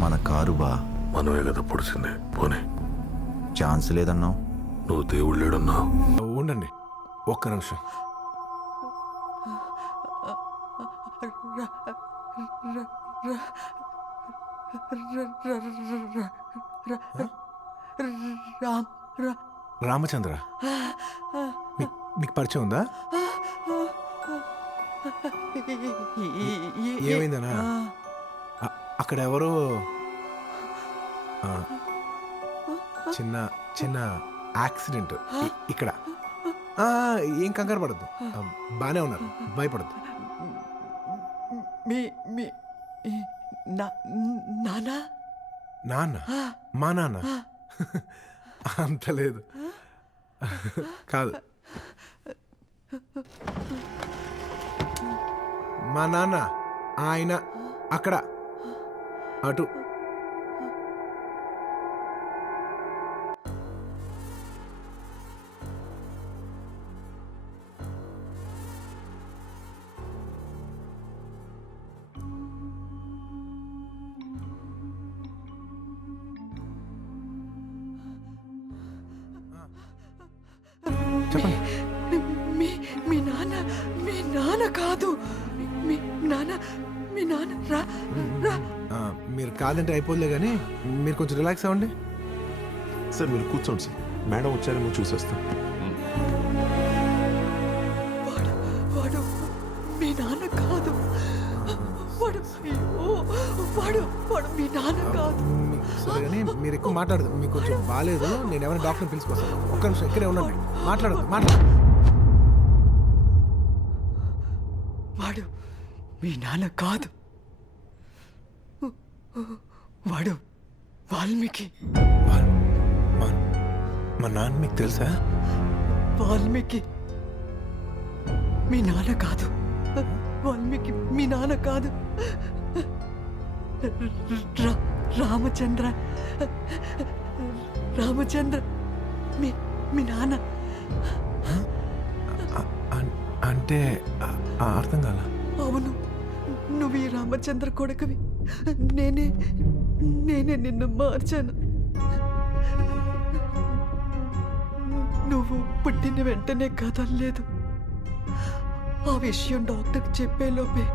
మన కారు బా. మనమే కదా పొడిచింది. పోనీ. ఛాన్స్ లేదన్నావు నువ్వు దేవుడు లేడన్నా? ఉండండి. ఒక్క నిమిషం. రామచంద్ర మీకు పరిచయం ఉందా? ఏమైందనా అక్కడ ఎవరో చిన్న చిన్న యాక్సిడెంట్. ఇక్కడ. ఏం కంగారు పడద్దు. బాగానే ఉన్నారు. భయపడద్దు. మీ మీ నానా? నాన్న? మా నాన్న? అంత లేదు. కాదు. మా నాన్న ఆయన అక్కడ. అటు. చెప్పండి. కాదంటే అయిపోలే కానీ మీరు కొంచెం రిలాక్స్ అవ్వండి. సార్ మీరు కూర్చోండి సార్. మేడం వచ్చారేమో చూసేస్తాం. వాడు వాడు మీ నాన్న కాదు. వాడు అయ్యో వాడు వాడు మీ నాన్న కాదు. మీ- సరే కానీ మీరు ఎక్కువ మాట్లాడదు. మీకు కొంచెం బాగాలేదు నేను ఎవరైనా డాక్టర్ని పిలుచుకొస్తాను ఒక్క నిమిషం ఇక్కడే ఉండండి. మాట్లాడదు మాట్లాడదు వాడు మీ నాన్న కాదు. వాడు వాల్మీకి. మా నాన్న మీకు తెలుసా? వాల్మీకి. మీ నాన్న కాదు. వాల్మీకి మీ నాన్న కాదు. రామచంద్ర. రామచంద్ర మీ మీ నాన్న. అంటే అర్థం కాల? అవును. నువ్వు ఈ రామచంద్ర కొడుకువి. నేనే నేనే నిన్ను మార్చాను. నువ్వు పుట్టిన వెంటనే కదలలేదు. ఆ విషయం డాక్టర్కి చెప్పేలోపే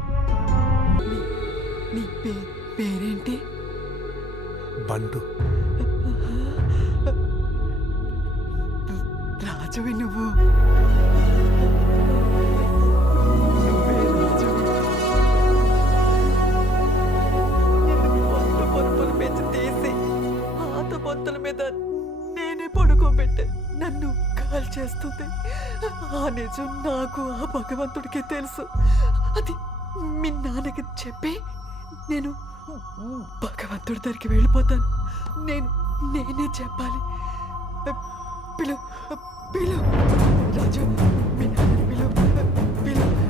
నీ- నీ పే పేరేంటి? బంటు. రాజువి నువ్వే. చేస్తుంది. ఆ నిజం నాకు ఆ భగవంతుడికి తెలుసు. అది మీ నాన్నకి చెప్పి నేను భగవంతుడి దగ్గరికి వెళ్ళిపోతాను. నేను నేనే చెప్పాలి. పిలు పిలు. రాజు మీ నాన్నని పిలు పిలు.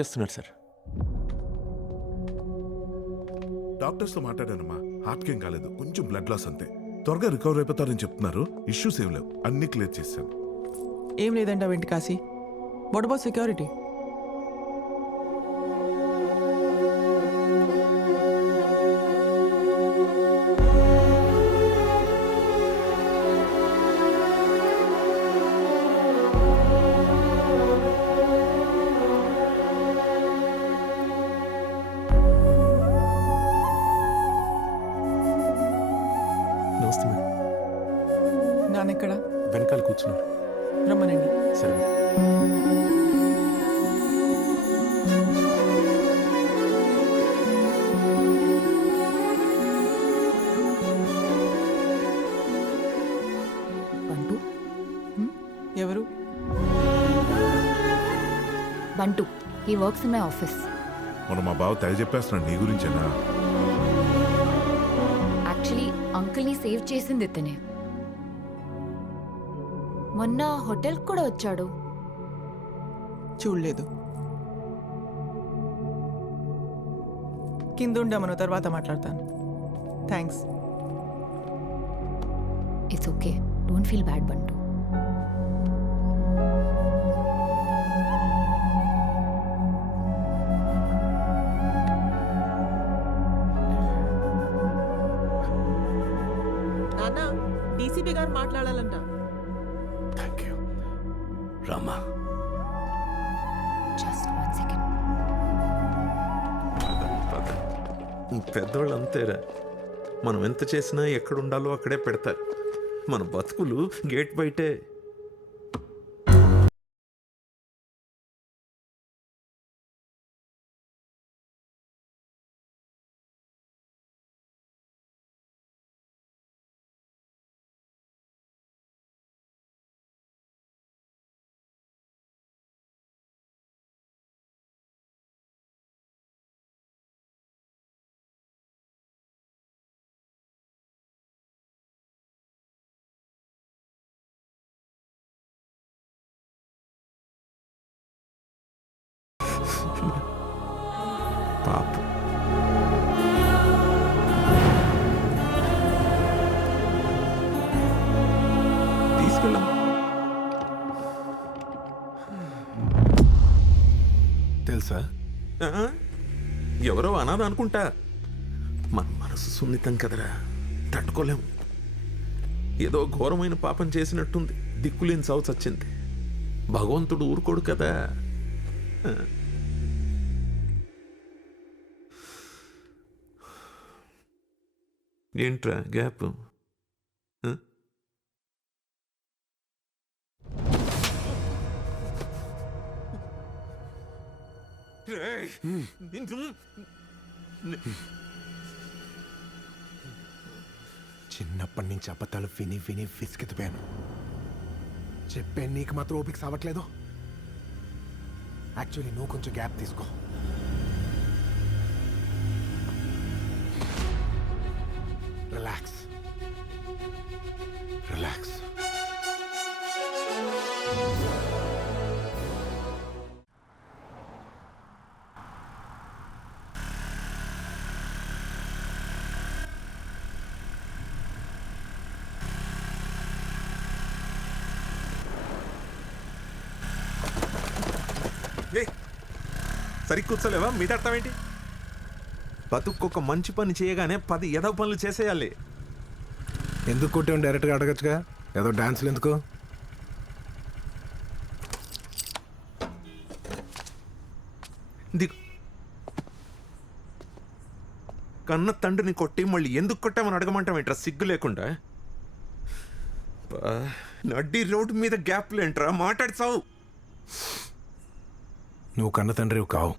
వచ్చేస్తున్నారు సార్. డాక్టర్స్తో మాట్లాడానమ్మా. హార్ట్ కేం కాలేదు. కొంచెం బ్లడ్ లాస్ అంతే. త్వరగా రికవర్ అయిపోతారని చెప్తున్నారు. ఇష్యూస్ ఏం లేవు. అన్ని క్లియర్ చేశాను ఏం లేదంట వెంటి కాశీ. What about security? బంటు ఈ వర్క్స్ ఇన్ మై ఆఫీస్ మొన్న మా బావ తెగ చెప్పేస్తున్నాడు నీ గురించేనా? యాక్చువల్లీ అంకుల్ని సేవ్ చేసింది ఇతనే. మొన్న హోటల్ కూడా వచ్చాడు. చూడలేదు. కింద ఉండమను తర్వాత మాట్లాడతాను. Thanks it's okay don't feel bad Bantu DCP గారు మాట్లాడాలంట. Thank you Rama just one second పద. ఈ పెద్దోళ్ళు అంతేరా. మనం ఎంత చేసినా ఎక్కడ ఉండాలో అక్కడే పెడతారు. మన బతుకులు గేట్ బయటే. పాప తీసుకెళ్ళాం తెలుసా? ఎవరో అనాథ అనుకుంటా. మన మనసు సున్నితం కదరా. తట్టుకోలేం. ఏదో ఘోరమైన పాపం చేసినట్టుంది. దిక్కులేని సావు చచ్చింది భగవంతుడు ఊరుకోడు కదా. ఏంట్రా గ్యాప్ చిన్నప్పటి నుంచి అబద్ధాలు విని విని విసిగిపోయాను చెప్పే నీకు మాత్రం ఓపిక సావట్లేదు. యాక్చువల్లీ నువ్వు కొంచెం గ్యాప్ తీసుకో. రిలాక్స్ రిలాక్స్ ఏయ్, సరిగ్గా కూర్చోలేవా? మీద అర్థం ఏంటి? బతుక్కొక మంచి పని చేయగానే పది ఎదవ పనులు చేసేయాలి. ఎందుకు కొట్టావు? డైరెక్ట్గా అడగచ్చుగా. ఏదో డాన్స్లు ఎందుకు? కన్న తండ్రిని కొట్టి మళ్ళీ ఎందుకు కొట్టామని అడగమంటామేంట్రా సిగ్గు లేకుండా. నడ్డి రోడ్డు మీద గ్యాప్లు ఏంట్రా మాట్లాడుతావు. నువ్వు కన్న తండ్రి కావు.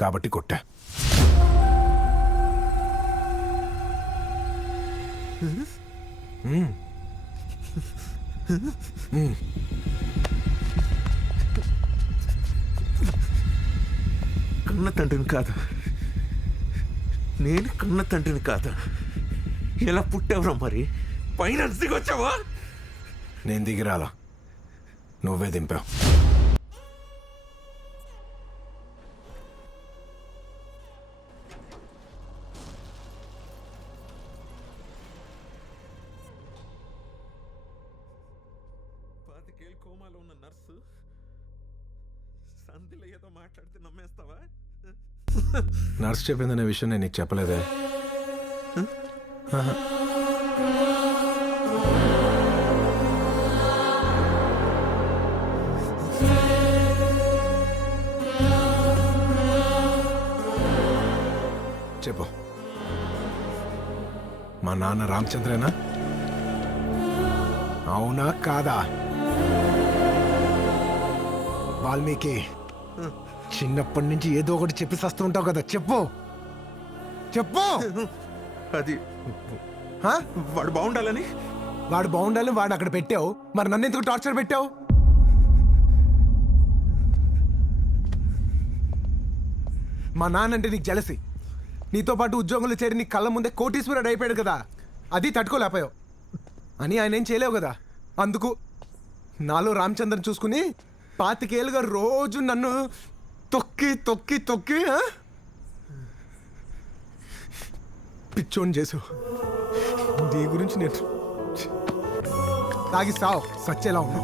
కాబట్టి కొట్టా. కన్న తండ్రిని కాదు. నేను కన్న తండ్రిని కాదు. ఎలా పుట్టావురా మరి? పైన దిగొచ్చావా? నేను దిగిరాలా. నువ్వే దింపావు. పాతికేళ్ళు కోమాలో ఉన్న నర్సు సంధిలో ఏదో మాట్లాడితే నమ్మేస్తావా? నర్స్ చెప్పిందనే విషయం నేను నీకు చెప్పలేదే. ఆహా. చెప్పు. మా నాన్న రామచంద్రేనా? అవునా కాదా? వాల్మీకి. చిన్నప్పటి నుంచి ఏదో ఒకటి చెప్పి వస్తూ ఉంటావు కదా. చెప్పు. చెప్పు. అది హా? వాడు బాగుండాలని? వాడు బాగుండాలి వాడు అక్కడ పెట్టావు. మరి నన్ను ఎందుకు టార్చర్ పెట్టావు? మా నాన్న అంటే నీకు జలసి. నీతో పాటు ఉద్యోగంలో చేరి నీ కళ్ళ ముందే కోటీశ్వరుడు అయిపోయాడు కదా. అది తట్టుకోలేకపోయావు. అని ఆయన ఏం చేయలేవు కదా. అందుకు నాలో రామచంద్రన్ చూసుకుని పాతికేళ్ళుగా రోజు నన్ను తొక్కి తొక్కి తొక్కి పిచ్చోని చేసు నీ గురించి నేను తాగి సావు సచ్చేలా ఉన్నావు.